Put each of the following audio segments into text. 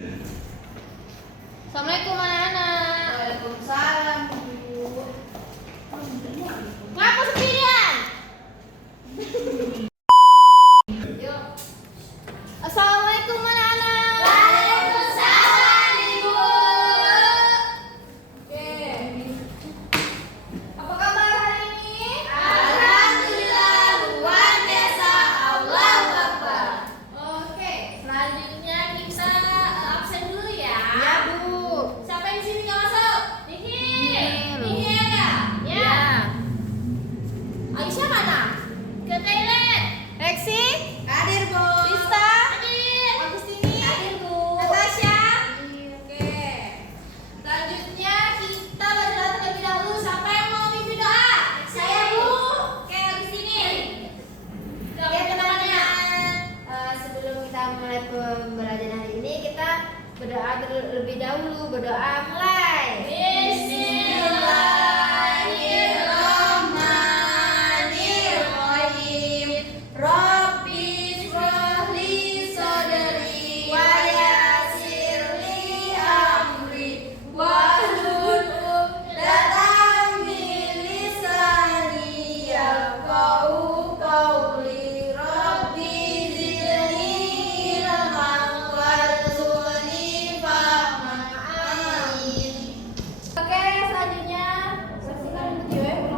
Assalamualaikum anak-anak. Waalaikumsalam, Bu. Ngapain sendirian? Yuk. Assalamualaikum anak-anak. Waalaikumsalam, Ibu. Oke. Apa kabar hari ini? Alhamdulillah, luar biasa. Allahu Akbar. Oke, selanjutnya kita absen dulu ya. Ya, Bu. Siapa yang di sini nggak masuk? Nihil. Nihil. Nihil ya? Ya. Aisyah mana? Ke toilet. Rexi? Hadir, Bu. Lisa? Hadir. Agustini? Hadir, Bu. Natasha? Oke. Selanjutnya kita baca terlebih dahulu. Siapa yang mau mimpi doa? Saya, Bu. Oke, Agustini. Oke, teman-teman. Sebelum kita mulai pembelajaran hari ini, kita berdoa terlebih dahulu. Berdoa mulai. Bismillahirrahmanirrahim. Rabbi shrahli sadri wa yassir li amri wahlul 'uqdatam min lisani yafqahu qawli. Rabbi zidni ilman warzuqni fahman. Amin. Oke, selanjutnya saksikan video ya.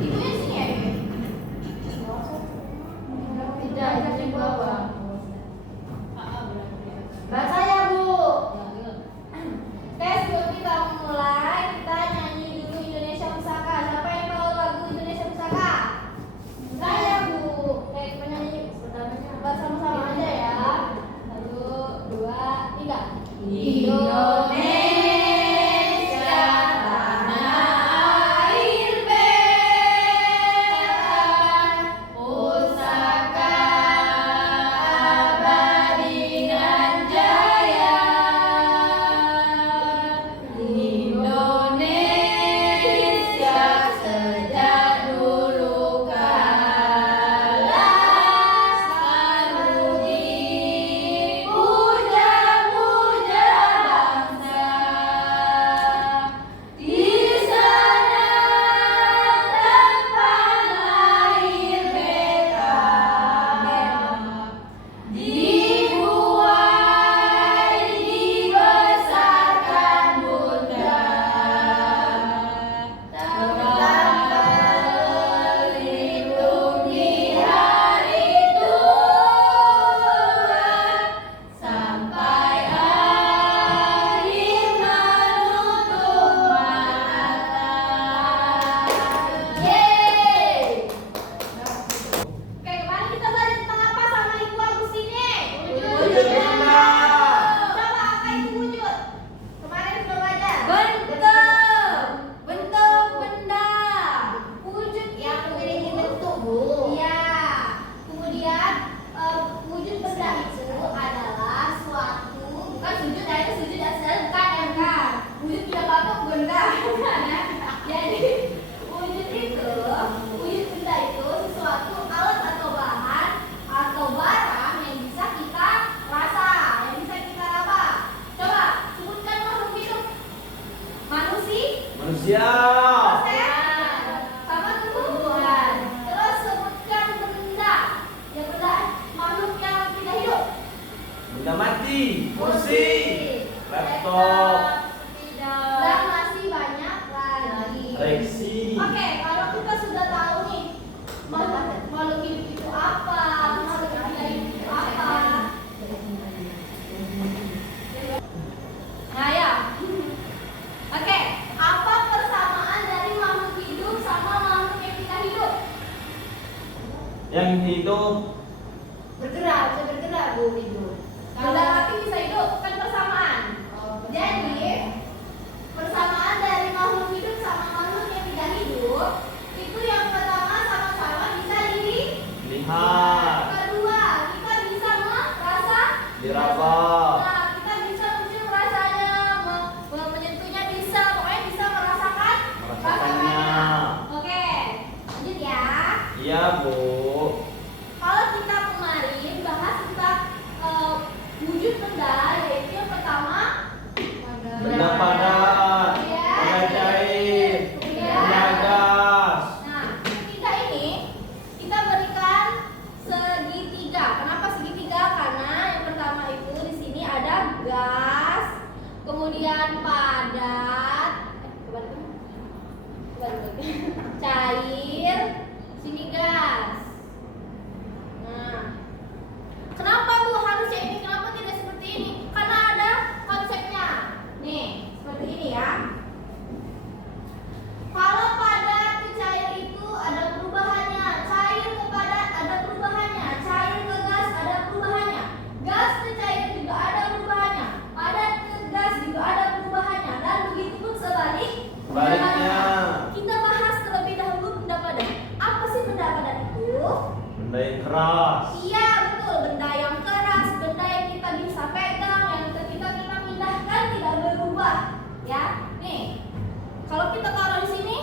Ibunya sini ya, Ibu? Tidak, di bawah. Baca ya, Bu. Oke, sebelum kita mulai, kita nyanyi dulu Indonesia Pusaka. Siapa yang tahu lagu Indonesia Pusaka? Saya, Bu. Oke, penyanyi pertamanya sama-sama aja ya. 1, 2, 3. Indonesia tanah air beta, pusaka abadi nan jaya. Indonesia sejak dulu kala selalu dipuja-puja bangsa. Di sana tempat lahir beta, dibuai dibesarkan Bunda. Tetap melindungi hari tua sampai akhir menutup mata. Yeay. Oke, kemarin kita belajar tentang apa sama Ibu Agustini? Wujud benda. Coba apa itu wujud? Kemarin sudah belajar. Bentuk benda. Wujud yang memiliki bentuk, Bu. Iya. Kemudian wujud benda itu adalah suatu, bukan sujud ya, itu sujud asal bukan ya, bukan. Wujud tidak patok benda, bukan ya. Jadi wujud benda itu sesuatu alat atau bahan atau barang yang bisa kita rasa, yang bisa kita raba. Coba sebutkan makhluk hidup. Manusia. Sama tumbuhan. Terus sebutkan benda. Ya, benda makhluk yang tidak hidup. Benda mati. Kursi. Laptop. Dan masih banyak lagi. Rexi. Oke, kalau kita sudah tahu nih makhluk hidup itu apa, makhluk yang tidak hidup itu apa. Nah ya, oke, apa persamaan dari makhluk hidup sama makhluk yang tidak hidup? Yang hidup. Bergerak, bisa bergerak, Bu, hidup. Benda mati bisa hidup, kan persamaan. Jadi persamaan dari makhluk hidup sama makhluk yang tidak hidup itu yang pertama sama-sama bisa Lihat. kedua kita bisa merasa. Diraba. Nah, kita bisa mencium rasanya, menyentuhnya bisa, pokoknya bisa merasakan Merasakannya. Oke, lanjut ya. Iya, Bu. Kalau kita kemarin Benda yang keras. Iya betul, benda yang keras, benda yang kita bisa pegang, yang ketika kita pindahkan tidak berubah. Ya, nih, kalau kita taruh di sini,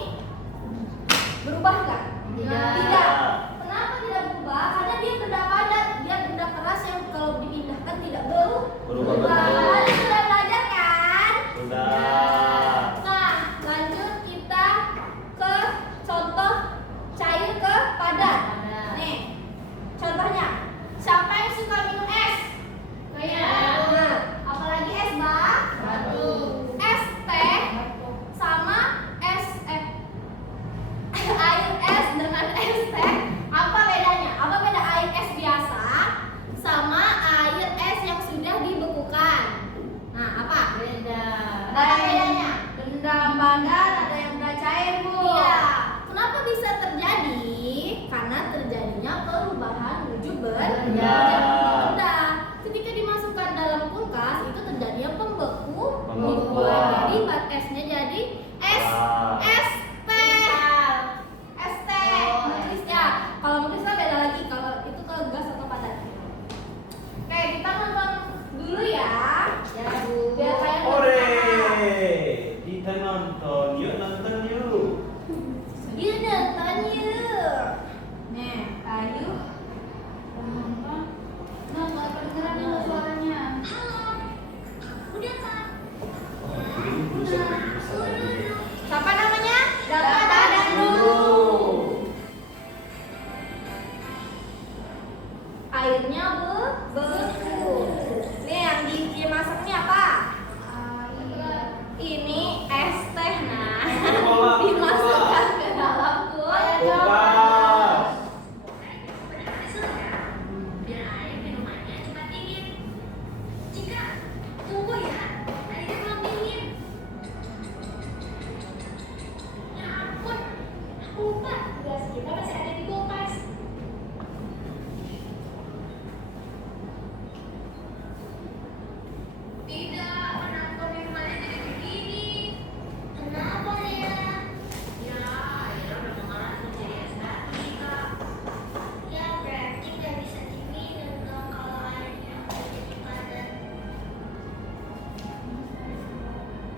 berubah nggak? Tidak. Kenapa tidak berubah? Karena dia benda padat, dia benda keras yang kalau dipindahkan tidak berubah. Kalian sudah belajar kan? Sudah. Nah, lanjut kita ke contoh cair ke padat. Nih, contohnya, siapa yang suka minum es? Nah, apalagi es, Mbak? Es teh sama air es dengan es teh, apa bedanya? Apa beda air es biasa sama air es yang sudah dibekukan? Nah, apa? Apa bedanya? Benda padat, ada yang benda cair, Bu. Iya. Kenapa bisa terjadi? Karena terjadinya perubahan wujud benda. Ketika dimasukkan dalam kulkas itu terjadinya pembekuan. Jadi esnya jadi es teh. Es teh. Nulisnya. Kalau nulisnya beda lagi. Kalau itu ke gas atau padat. Oke, kita nonton dulu ya. Ya, Bu. Biar kalian Ore. paham. Kita nonton. Yuk nonton yuk. Yuk nonton yuk. Nih, ayo. Nonton. Nah, nggak kedengeran dulu suaranya. Udah kan? Ini berusaha lagi. Siapa namanya? Data dan Dulu. Airnya beku. Nih yang dimasak ini apa? Ini es teh. Nah, dimasukkan ke dalam kulkas. Kulkas. Biar air minumannya cepat dingin. Jika tunggu ya, airnya belum dingin. Ya ampun, aku lupa gas kita masih ada di kulkas. Tidak, kenapa minumannya jadi begini? Kenapa ya? Ya, airnya udah mengalah menjadi es batu, Kak. Ya, berarti nggak bisa diminum dong kalau airnya udah jadi padat.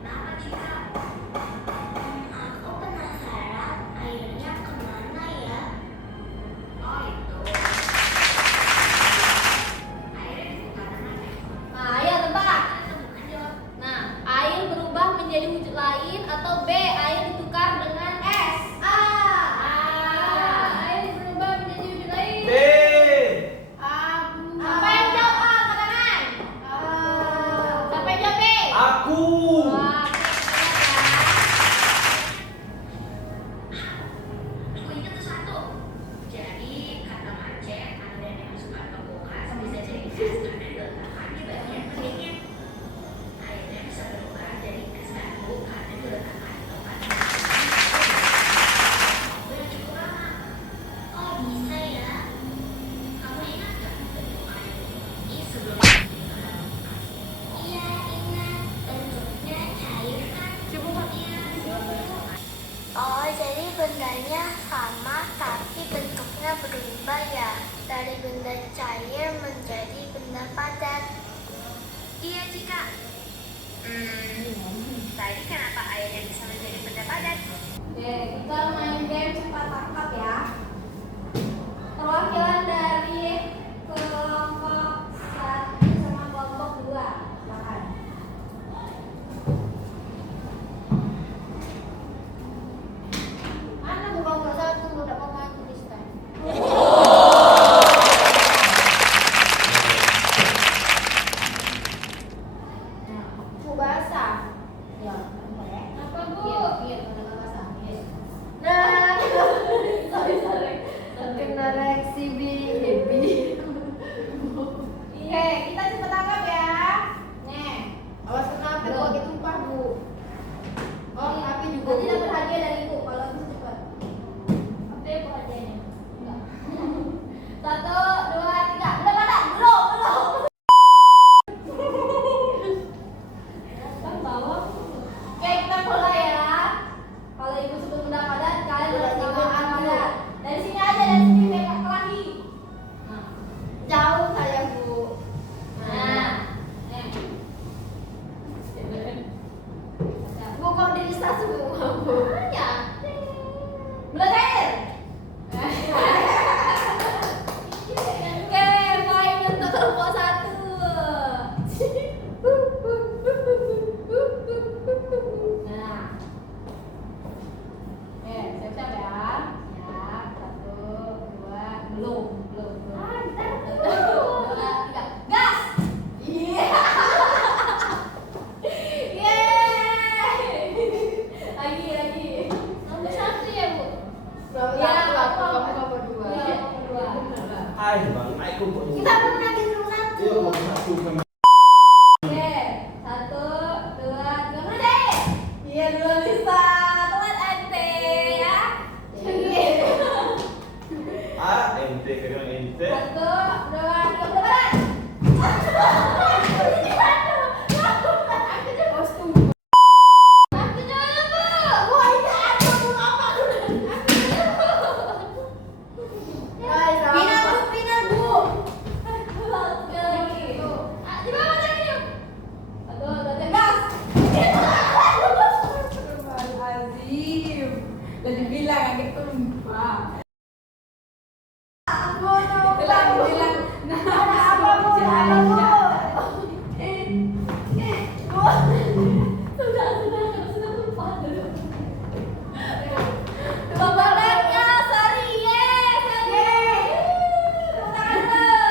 Kenapa, Cika? Aku penasaran airnya kemana ya? Oh, itu. Airnya dibuka mana? Nah, ayo tebak. Nah, air berubah menjadi wujud lain atau B, air ditukar dengan es? Air berubah menjadi wujud lain. B. Abu. Apa yang jawab A? Angkat tangan. Siapa yang jawab B? Aku. Wah, aku ingat sesuatu. Jadi kata Macet, ada yang masukkan ke kulkas bisa jadi es karena diletakkan di bagian pendingin. Airnya bisa berubah jadi es batu karena diletakkan di tempat yang cukup lama. Oh bisa ya? Kamu ingat gak bentuk air ini sebelum dimasukin ke dalam kulkas? Iya ingat, bentuknya cair kan? Oh, jadi bendanya sama tapi bentuknya berubah ya. Dari benda cair menjadi benda padat. Iya Cika. Tadi kenapa airnya bisa menjadi benda padat? Oke, kita main game cepat tangkap ya. Perwakilan dari kelompok 1 sama kelompok 2. Silakan. Mana Bu kelompok 1 udah mau maju di stand. Bu basah. Ya, boleh. Apa Bu? Iya, udah basah. Nah, Ya, kamu berdua. Iya, kamu berdua. Hai bang, aku kok. Kita pernah disuruh satu. Iya, kok satu kan. Oke, 1, 2, 3, mulai. Iya, dulu Lisa. Telat ente ya. Ente kadang ente. 1, 2, 3, mulai. Aku dulu, Bu. Wah, ini apa Bu? Apa? Pindah Bu. Sekali lagi. Di bawah lagi yuk. 1, 2, 3, gas. Azim. Udah dibilang agak tumpah. Bilang, nah, Apa Bu? Apa Bu? Sudah lupa dulu. Pembalapnya, sorry, yes, yes. Tepuk tangan dulu.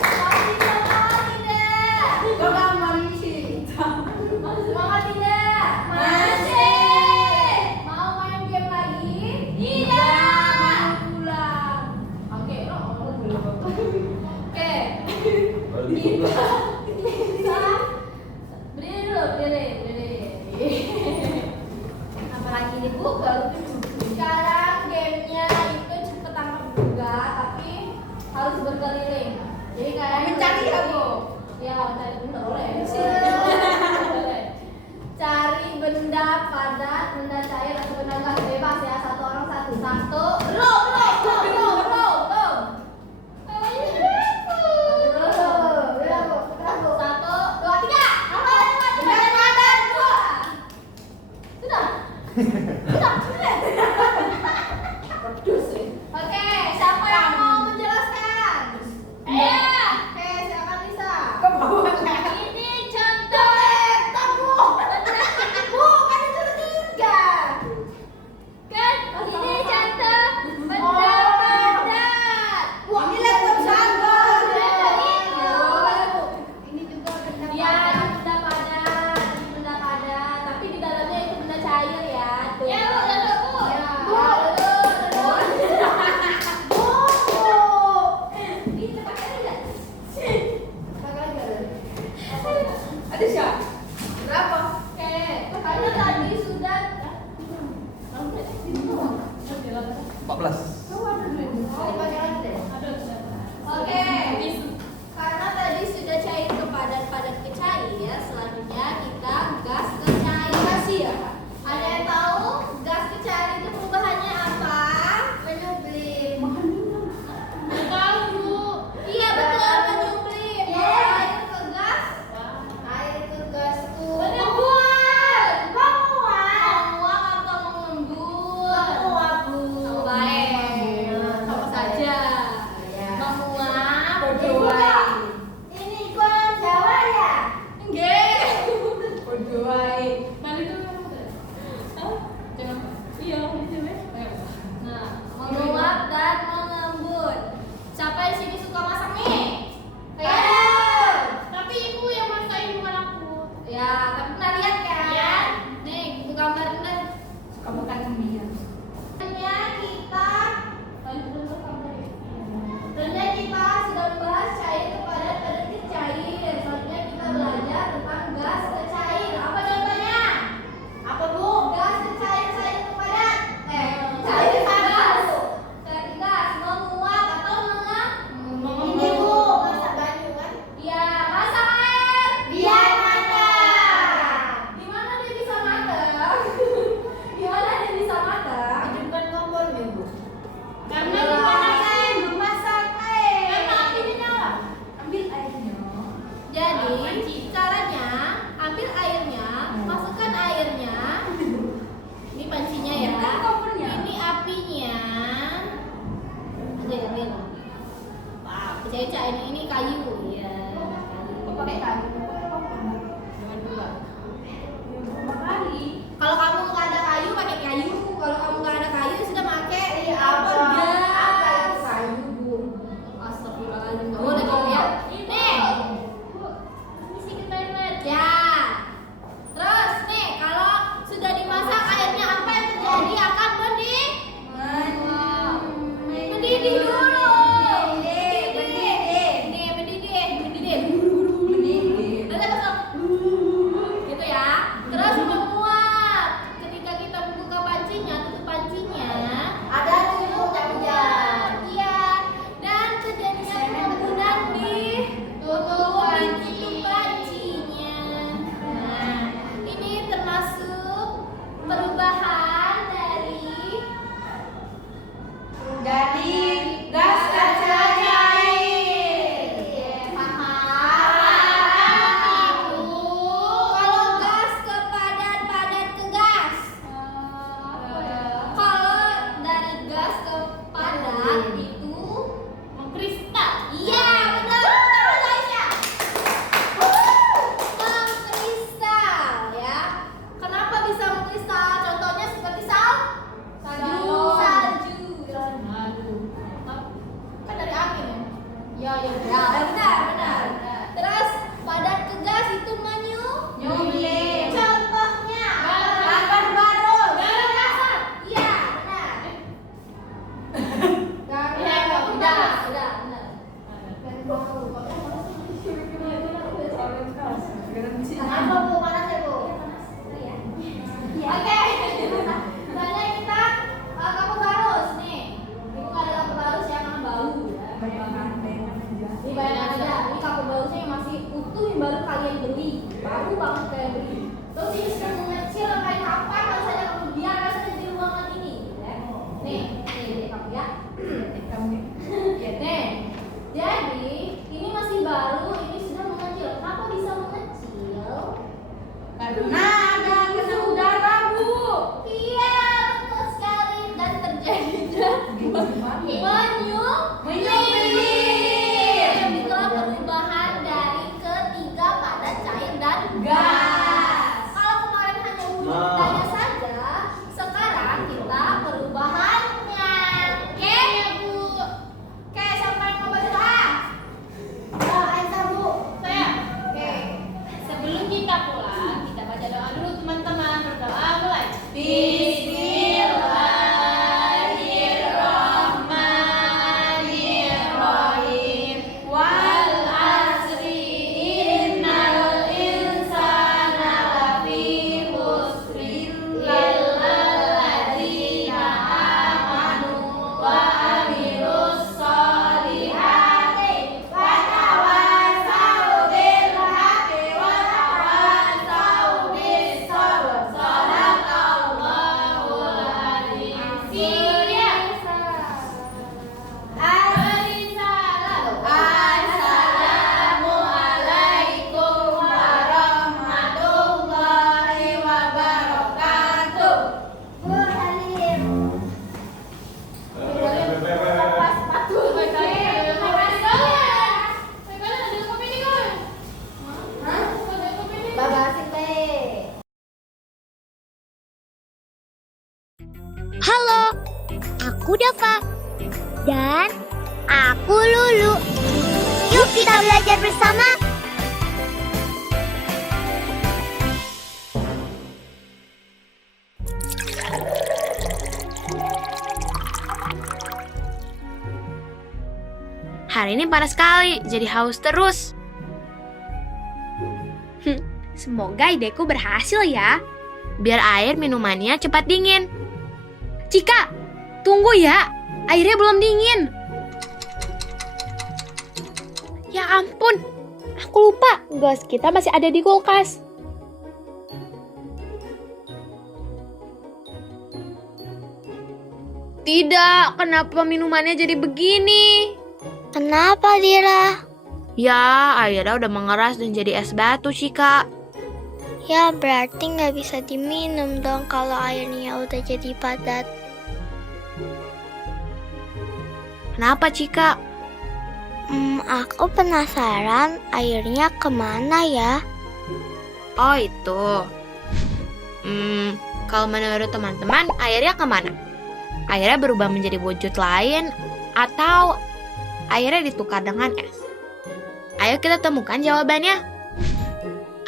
Masih semangat tidak? Kau marisi. Semangat tidak? Masih. Mau main game lagi? Tidak. Mau pulang. Oke, Oke. Berdiri dulu, berdiri. Apa lagi nih Bu? Sekarang gamenya itu cepet tangkap juga, tapi harus berkeliling. Jadi kayak Mencari ya, Bu? Ya, cari benda boleh. Boleh. Cari benda padat, benda cair atau benda gas bebas ya. Satu orang satu. Belum. Satu, dua, tiga. Apa? Benda padat. Sudah. Oke, siapa yang mau menjelaskan? Oke, silakan Lisa. Kau bawa lah. Ini contoh laptop Bu. Bu, kan itu tiga. Kan? Ini contoh benda padat. Ini laptop saya. Ini juga benda padat. Ya, benda padat. Ini benda padat. Tapi di dalamnya itu benda cair ya. Tuh. Ya, Bu. Halo, aku Dava. Dan aku Lulu. Yuk kita belajar bersama. Hari ini panas sekali, jadi haus terus. Semoga ideku berhasil ya. Biar air minumannya cepat dingin. Cika, tunggu ya. Airnya belum dingin. Ya ampun, aku lupa gelas kita masih ada di kulkas. Tidak, kenapa minumannya jadi begini? Kenapa, Dira? Ya, airnya udah mengeras dan jadi es batu, Cika. Ya, berarti nggak bisa diminum dong kalau airnya udah jadi padat. Kenapa, Cika? Aku penasaran airnya kemana ya? Oh, itu. Kalau menurut teman-teman, airnya kemana? Airnya berubah menjadi wujud lain atau airnya ditukar dengan es? Ayo kita temukan jawabannya.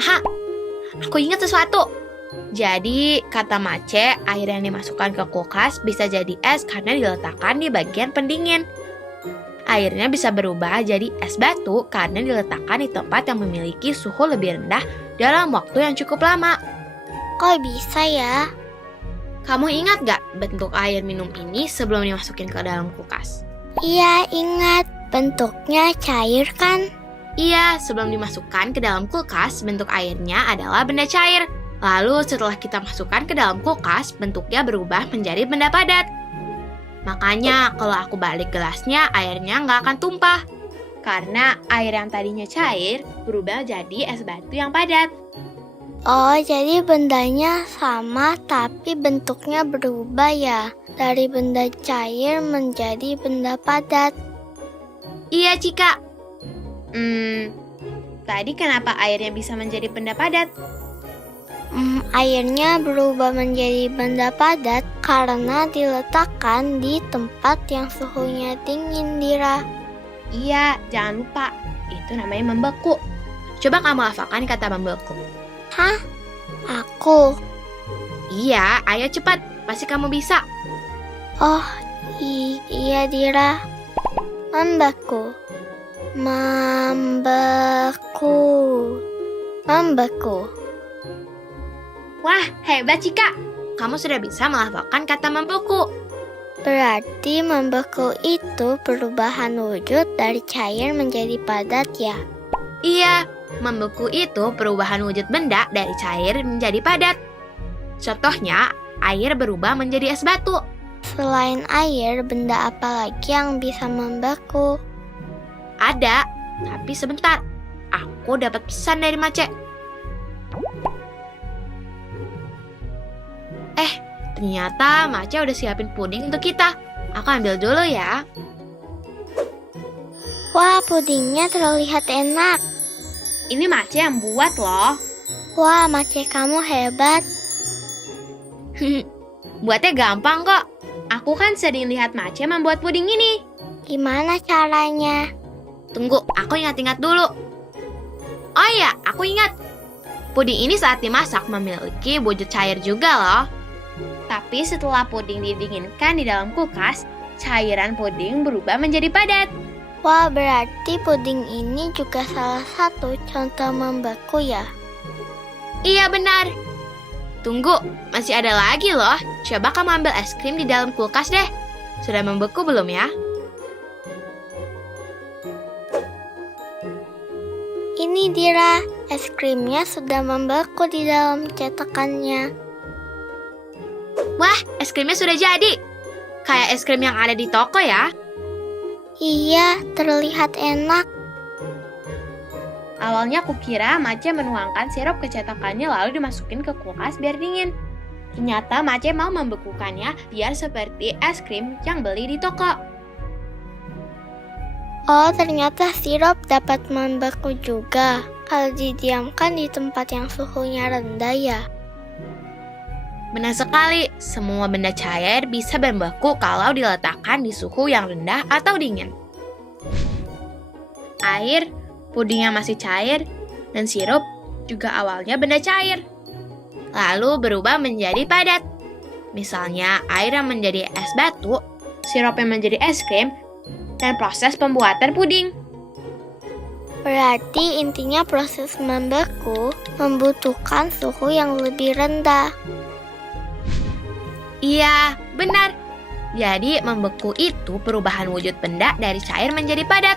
Aha, aku ingat sesuatu. Jadi, kata Mace, air yang dimasukkan ke kulkas bisa jadi es karena diletakkan di bagian pendingin. Airnya bisa berubah jadi es batu karena diletakkan di tempat yang memiliki suhu lebih rendah dalam waktu yang cukup lama. Kok bisa ya? Kamu ingat gak bentuk air minum ini sebelum dimasukin ke dalam kulkas? Iya, ingat. Bentuknya cair kan? Iya, sebelum dimasukkan ke dalam kulkas, bentuk airnya adalah benda cair. Lalu setelah kita masukkan ke dalam kulkas, bentuknya berubah menjadi benda padat. Makanya kalau aku balik gelasnya, airnya nggak akan tumpah. Karena air yang tadinya cair berubah jadi es batu yang padat. Oh, jadi bendanya sama tapi bentuknya berubah ya? Dari benda cair menjadi benda padat. Iya, Cika. Tadi kenapa airnya bisa menjadi benda padat? Airnya berubah menjadi benda padat karena diletakkan di tempat yang suhunya dingin, Dira. Iya, jangan lupa. Itu namanya membeku. Coba kamu hafalkan kata membeku. Hah? Aku? Iya, ayo cepat. Pasti kamu bisa. Oh, iya Dira. Membeku. Wah, hebat Cika. Kamu sudah bisa melafalkan kata membeku. Berarti membeku itu perubahan wujud dari cair menjadi padat ya? Iya, membeku itu perubahan wujud benda dari cair menjadi padat. Contohnya, air berubah menjadi es batu. Selain air, benda apa lagi yang bisa membeku? Ada, tapi sebentar. Aku dapat pesan dari Mace. Ternyata Mace udah siapin puding untuk kita. Aku ambil dulu ya. Wah, pudingnya terlihat enak. Ini Mace yang buat loh. Wah, Mace kamu hebat. Buatnya gampang kok. Aku kan sering lihat Mace membuat puding ini. Gimana caranya? Tunggu, aku ingat-ingat dulu. Oh iya, aku ingat. Puding ini saat dimasak memiliki wujud cair juga loh. Tapi setelah puding didinginkan di dalam kulkas, cairan puding berubah menjadi padat. Wah, berarti puding ini juga salah satu contoh membeku ya? Iya benar. Tunggu, masih ada lagi loh. Coba kamu ambil es krim di dalam kulkas deh. Sudah membeku belum ya? Ini Dira, es krimnya sudah membeku di dalam cetakannya. Wah, es krimnya sudah jadi. Kayak es krim yang ada di toko ya. Iya, terlihat enak. Awalnya aku kira Mace menuangkan sirup ke cetakannya lalu dimasukin ke kulkas biar dingin. Ternyata Mace mau membekukannya biar seperti es krim yang beli di toko. Oh, ternyata sirup dapat membeku juga kalau didiamkan di tempat yang suhunya rendah ya. Benar sekali, semua benda cair bisa membeku kalau diletakkan di suhu yang rendah atau dingin. Air, puding yang masih cair, dan sirup juga awalnya benda cair. Lalu berubah menjadi padat. Misalnya air yang menjadi es batu, sirup yang menjadi es krim, dan proses pembuatan puding. Berarti intinya proses membeku membutuhkan suhu yang lebih rendah. Iya, benar. Jadi membeku itu perubahan wujud benda dari cair menjadi padat.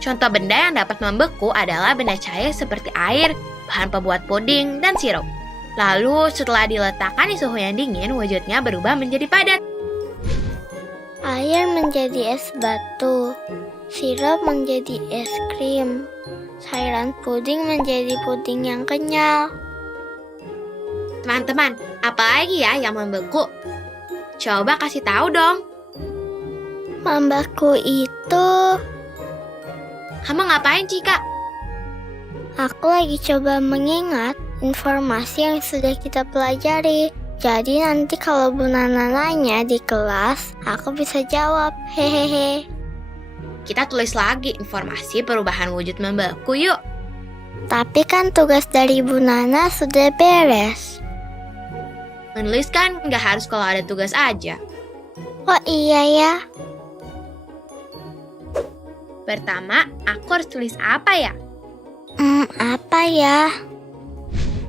Contoh benda yang dapat membeku adalah benda cair seperti air, bahan pembuat puding, dan sirup. Lalu setelah diletakkan di suhu yang dingin, wujudnya berubah menjadi padat. Air menjadi es batu, sirup menjadi es krim, cairan puding menjadi puding yang kenyal. Teman-teman, apa lagi ya yang membeku? Coba kasih tahu dong. Membeku itu... Kamu ngapain, Cika? Aku lagi coba mengingat informasi yang sudah kita pelajari. Jadi nanti kalau Bu Nana nanya di kelas, aku bisa jawab. Hehehe. Kita tulis lagi informasi perubahan wujud membeku yuk. Tapi kan tugas dari Bu Nana sudah beres. Menulis kan nggak harus kalau ada tugas aja. Oh iya ya. Pertama, aku harus tulis apa ya? Apa ya?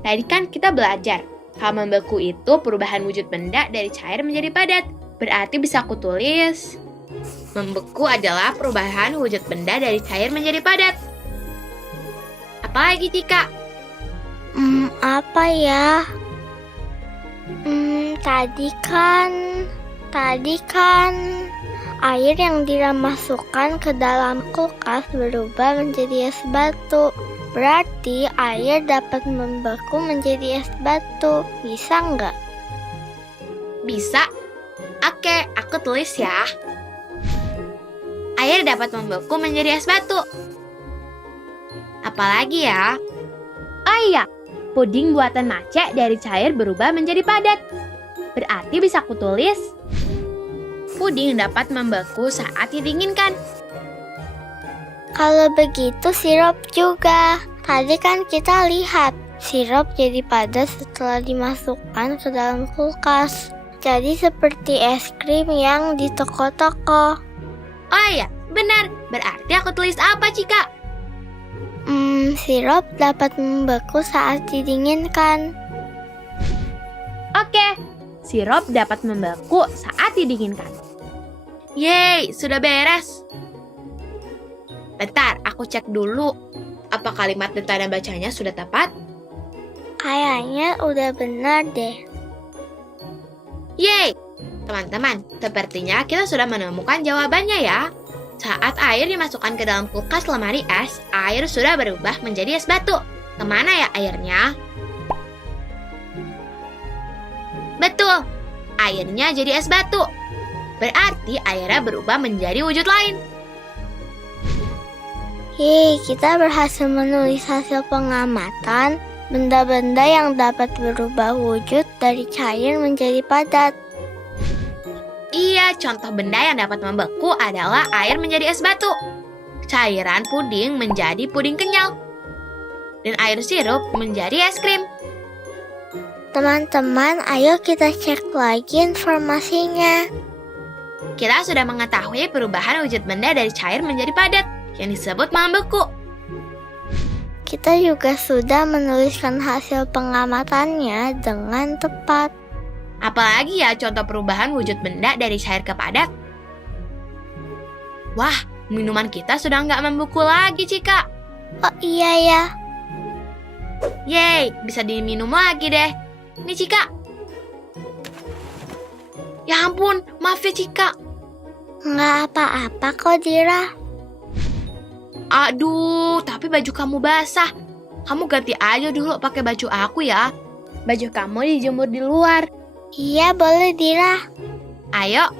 Tadi kan kita belajar, kalau membeku itu perubahan wujud benda dari cair menjadi padat. Berarti bisa aku tulis, membeku adalah perubahan wujud benda dari cair menjadi padat. Apalagi, Cika? Apa ya? Tadi kan air yang dimasukkan ke dalam kulkas berubah menjadi es batu. Berarti air dapat membeku menjadi es batu. Bisa nggak? Bisa. Oke, aku tulis ya. Air dapat membeku menjadi es batu. Apalagi ya? Oh iya, puding buatan Mace dari cair berubah menjadi padat. Berarti bisa aku tulis, puding dapat membeku saat didinginkan. Kalau begitu sirup juga. Tadi kan kita lihat sirup jadi padat setelah dimasukkan ke dalam kulkas. Jadi seperti es krim yang di toko-toko. Oh iya, benar. Berarti aku tulis apa, Cika? Sirup dapat membeku saat didinginkan. Oke, sirup dapat membeku saat didinginkan. Yeay, sudah beres. Bentar, aku cek dulu. Apa kalimat dan tanda bacanya sudah tepat? Kayaknya udah benar deh. Yeay! Teman-teman, sepertinya kita sudah menemukan jawabannya ya. Saat air dimasukkan ke dalam kulkas lemari es, air sudah berubah menjadi es batu. Kemana ya airnya? Betul, airnya jadi es batu. Berarti airnya berubah menjadi wujud lain. Yeay, kita berhasil menulis hasil pengamatan benda-benda yang dapat berubah wujud dari cair menjadi padat. Iya, contoh benda yang dapat membeku adalah air menjadi es batu, cairan puding menjadi puding kenyal, dan air sirup menjadi es krim. Teman-teman, ayo kita cek lagi informasinya. Kita sudah mengetahui perubahan wujud benda dari cair menjadi padat, yang disebut membeku. Kita juga sudah menuliskan hasil pengamatannya dengan tepat. Apalagi ya contoh perubahan wujud benda dari cair ke padat? Wah, minuman kita sudah nggak membeku lagi, Cika. Oh iya ya. Yeay, bisa diminum lagi deh. Nih, Cika. Ya ampun, maaf ya, Cika. Nggak apa-apa kok, Dira. Aduh, tapi baju kamu basah. Kamu ganti aja dulu pakai baju aku ya. Baju kamu dijemur di luar. Iya, boleh, Dira. Ayo,